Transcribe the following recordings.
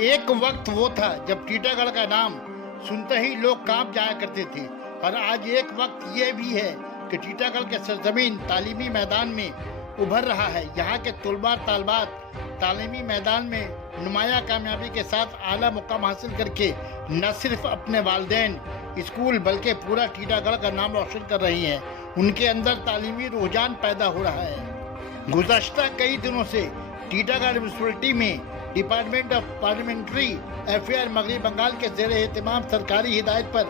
एक वक्त वो था जब टीटागढ़ का नाम सुनते ही लोग कांप जाया करते थे, और आज एक वक्त ये भी है कि टीटागढ़ के सरजमीन तालीमी मैदान में उभर रहा है। यहाँ के तुलबा तालबात तालीमी मैदान में नुमाया कामयाबी के साथ आला मुकाम हासिल करके न सिर्फ अपने वालिदैन, स्कूल बल्कि पूरा टीटागढ़ का नाम रोशन कर रही हैं। उनके अंदर तालीमी रुझान पैदा हो रहा है। गुज़श्ता कई दिनों से टीटागढ़ यूनिवर्सिटी में डिपार्टमेंट ऑफ पार्लियामेंट्री अफेयर मगरबी बंगाल के ज़ेर एहतमाम सरकारी हिदायत पर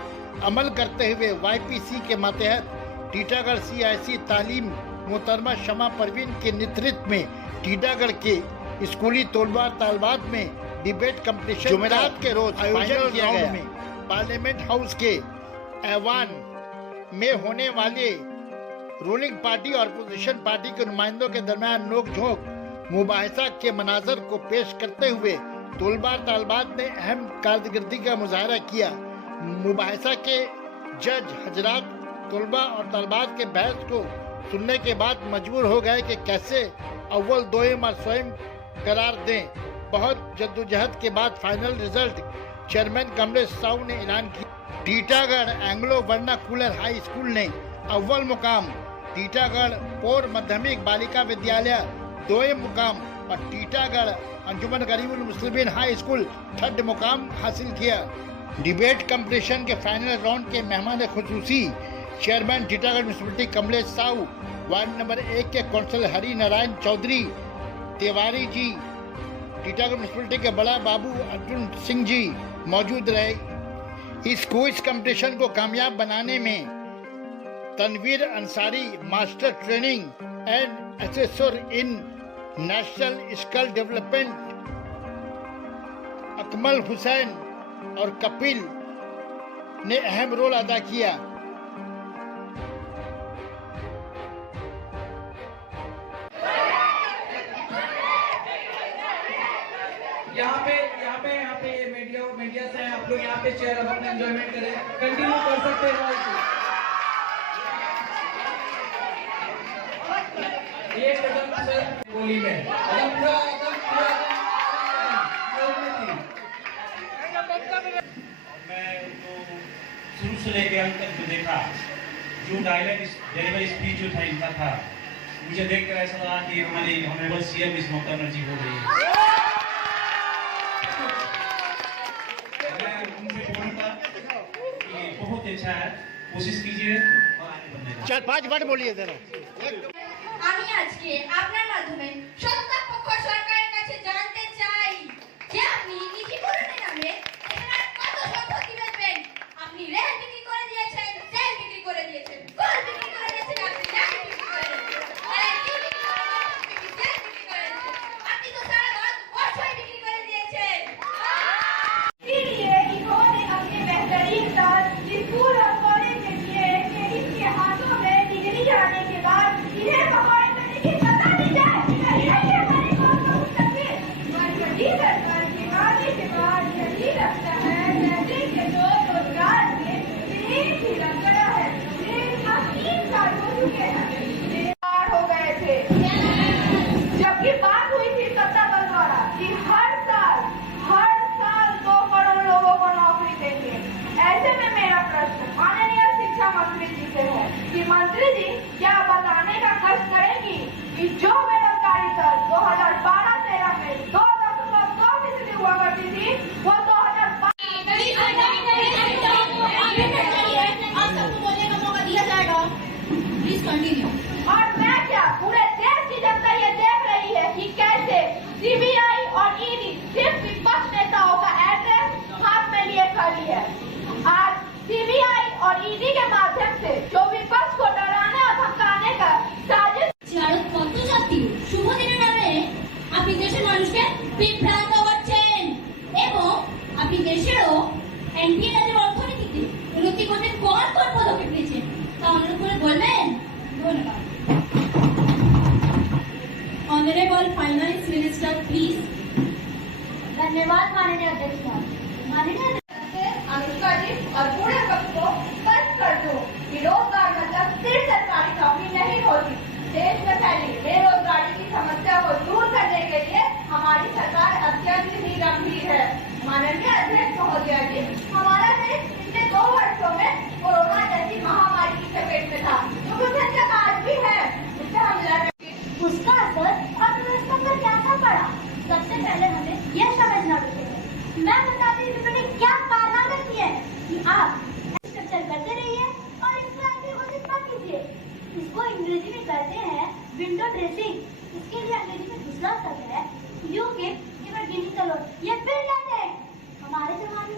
अमल करते हुए YPC के मातहत टीटागढ़ CIC तालीम मोहतरमा शमा परवीन के नेतृत्व में टीटागढ़ के स्कूली तलबा तालबात में डिबेट कंपटीशन जुमेरात के रोज आयोजन किया गया। में पार्लियामेंट हाउस के ऐवान में होने वाले रूलिंग पार्टी और अपोजिशन पार्टी के नुमाइंदों के दरमियान नोक झोंक मुबाहिसा के मनाजर को पेश करते हुए तलबा तालबात ने अहम कारकर्दगी का मुजाहरा किया। मुबाहिसा के जज हजरात तलबा और तालबात के बहस को सुनने के बाद मजबूर हो गए कि कैसे अव्वल दोयम और स्वयं करार दें। बहुत जद्दोजहद के बाद final result chairman Kamlesh Sahu ने ऐलान किया। Titagarh Anglo vernacular high school ने अव्वल मुकाम, टीटागढ़ पौर माध्यमिक बालिका विद्यालय दोयम मुकाम और Titagarh Anjuman Garibul Muslimeen high school third मुकाम हासिल किया। डिबेट कंपटीशन के फाइनल राउंड के मेहमान खुसूसी chairman Titagarh municipality Kamlesh Sahu, ward number 1 के कौंसिलर हरि नारायण चौधरी तिवारी जी, टीटागढ़ म्युनिसिपैलिटी के बड़ा बाबू अर्जुन सिंह जी मौजूद रहे। इस क्विज कंपटीशन को कामयाब बनाने में Tanveer Ansari, master training and assessor in national skill development, Akmal Hussain और कपिल ने अहम रोल अदा किया। यहाँ पे मीडिया से हैं आप लोग, यहाँ पे चेयर अपना एंजॉयमेंट करें, कंटिन्यू कर सकते हैं। ये कदम सर बोली में मैं तो शुरू से लेकर अंत तक जो देखा, जो डायलॉग डिलीवरी स्पीच जो था इनका था, मुझे देखकर ऐसा लगा कि हमारी ऑनरेबल CM इस मोहतरमा जी हो रही है। मैं उनसे बोलूँगा कि बहुत अच्छा है, कोशिश कीजिए और आगे बढ़ने का। 4-5 वर्ड बोलिए जरा। আমি আজকে আপনার মাধ্যমে সত্তাপক্ষ সরকারের কাছে জানতে চাই যে আপনি নিধিকরণের নামে এখানে কত সম্পত্তি বেচবেন। আপনি রেল বিক্রি করে দিয়েছেন, সেল বিক্রি করে দিয়েছেন, গোল বিক্রি করে দিয়েছেন, আপনি ল্যান্ড বিক্রি করে দিয়েছেন, আর কি বিক্রি করে দিয়েছেন, সেল বিক্রি করে দিয়েছেন, আপনি তো সারা ভারত বর্ষই বিক্রি করে দিয়েছেন। इसलिए इन्होंने अपने बेहतरीन साल स्कूल और कॉलेज में किए कि इनके हाथों में डिग्री आने के बाद इन्हें हमारे करने की पता नहीं जाए कि नहीं हमारी कौन हो सकती है। मरकजी सरकार के आने के बाद यही लगता है जैसे कि जो रोजगार में एक ही लग गया है। लेकिन अब 3 साल हो चुके हैं, बेकार हो गए थे, जबकि बात हुई थी सत्ता बल द्वारा कि हर साल 2 करोड़ लोगों को नौकरी देंगे। ऐसे में मेरा प्रश्न माननीय शिक्षा मंत्री जी से है कि मंत्री जी क्या बताने का कष्ट करेंगी कि जो बेरोजगारी दर 2012-13 में 2.2% हुआ करती थी, वो 2012 आप सबको बोलने का मौका दिया जाएगा। Please continue. और मैं क्या पूरे देश की जनता ये देख रही है कि कैसे CBI और ED सिर्फ विपक्ष नेताओं का एड्रेस हाथ में लिए खड़ी है। आज CBI और ED के माध्यम से जो विपक्ष को डराने और धमकाने का साजिश কত সত্যি শুভ দিনের নামে আপনি দেশের মানুষকে বিভ্রান্ত করছেন এবং আপনি দেশেরও এনডিএ রাজ্যের অর্থনীতিতে উন্নতি করতে কোন পদক্ষেপ নিয়েছেন তা অনুরোধ করে বলবেন। ধন্যবাদ। Honourable finance minister please. धन्यवाद माननीय अध्यक्ष माननीय अनुष्का जी और पूरे वक्त को स्पष्ट कर दो कि रोजगार मतलब सिर्फ सरकारी नौकरी नहीं होती। देश में फैली बेरोजगारी की समस्या को दूर करने के लिए हमारी सरकार अत्यंत ही गंभीर है। मैं बताती हूँ तुमने क्या कारनामे किए कि आप स्ट्रक्चर करते रहिए और इस क्रांति को जितना कीजिए। इसको अंग्रेजी में कहते हैं विंडो ड्रेसिंग। इसके लिए अंग्रेजी में दूसरा शब्द है you give give a Guinea colour. ये फिर कहते हैं हमारे जमाने में